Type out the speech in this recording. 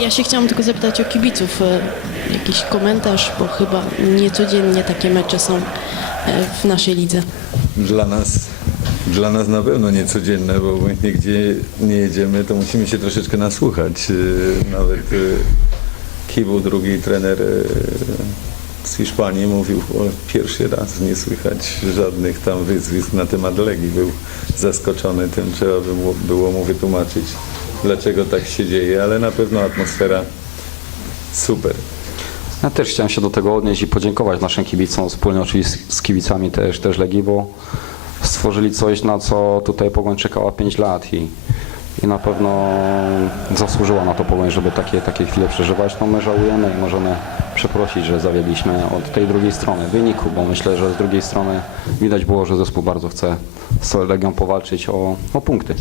Ja się chciałam tylko zapytać o kibiców. e, Jakiś komentarz, bo chyba niecodziennie takie mecze są e, w naszej lidze. Dla nas, dla nas na pewno niecodzienne, bo obojętnie gdzie nie jedziemy, to musimy się troszeczkę nasłuchać. Yy, Nawet Kibu, drugi trener z Hiszpanii mówił o pierwszy raz nie słychać żadnych tam wyzwisk na temat Legii. Był zaskoczony tym, trzeba by mu- było mu wytłumaczyć, dlaczego tak się dzieje, ale na pewno atmosfera super. Ja też chciałem się do tego odnieść i podziękować naszym kibicom, wspólnie oczywiście z kibicami też, też Legii, bo stworzyli coś, na co tutaj Pogoń czekała 5 lat i, i na pewno zasłużyła na to Pogoń, żeby takie, takie chwile przeżywać. No my żałujemy i możemy przeprosić, że zawiedliśmy od tej drugiej strony wyniku, bo myślę, że z drugiej strony widać było, że zespół bardzo chce z Legią powalczyć o, o punkty.